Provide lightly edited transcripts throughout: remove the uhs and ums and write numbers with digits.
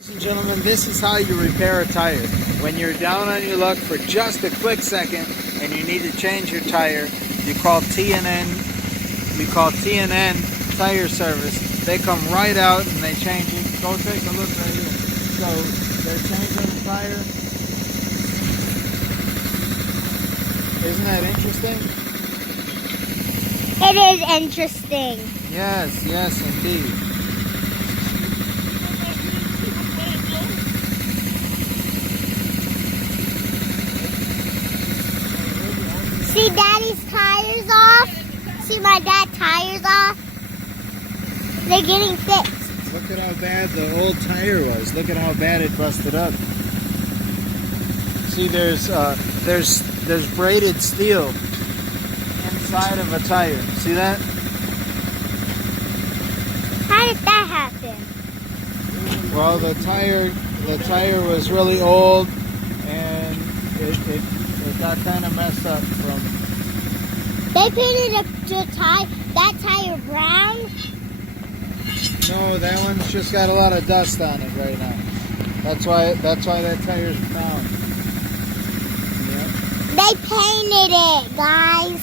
Ladies and gentlemen, this is how you repair a tire. When you're down on your luck for just a quick second and you need to change your tire, you call TNN Tire Service. They come right out and they change it. Go take a look right here. So they're changing the tire. Isn't that interesting? It is interesting. Yes, yes indeed. See Daddy's tires off? See my dad's tires off? They're getting fixed. Look at how bad the old tire was. Look at how bad it busted up. See, there's braided steel inside of a tire. See that? How did that happen? Well, the tire was really old, and it got kind of messed up from. They painted that tire brown? No, that one's just got a lot of dust on it right now. That's why that tire's brown. Yeah. They painted it, guys.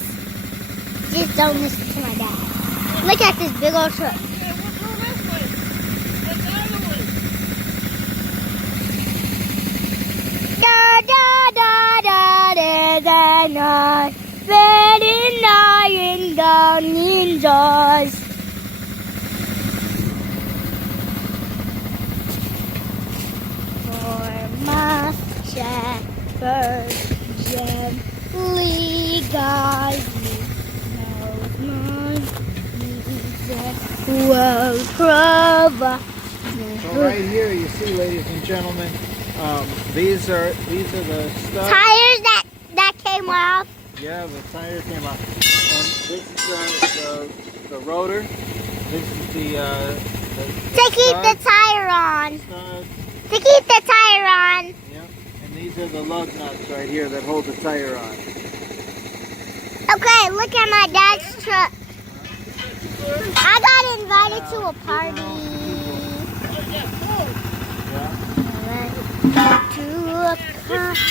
Just don't listen to my dad. Look at this big old truck. Da da da da da da da. Very lying down ninjas. For my shepherd gently guide me. Now my Jesus will provide. So right here, you see, ladies and gentlemen, these are the stuff. Tires that came off. Yeah, the tire came off. And this is the rotor. This is the To keep the tire on. stud. To keep the tire on. Yep. And these are the lug nuts right here that hold the tire on. Okay, look at my dad's truck. I got invited to a party. Yeah. To a party.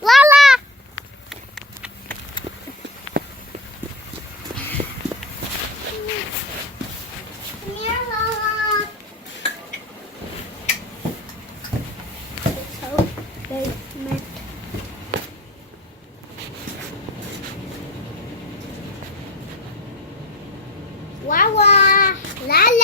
Lala! Come here, Lala. So basement. Wawa! Lala!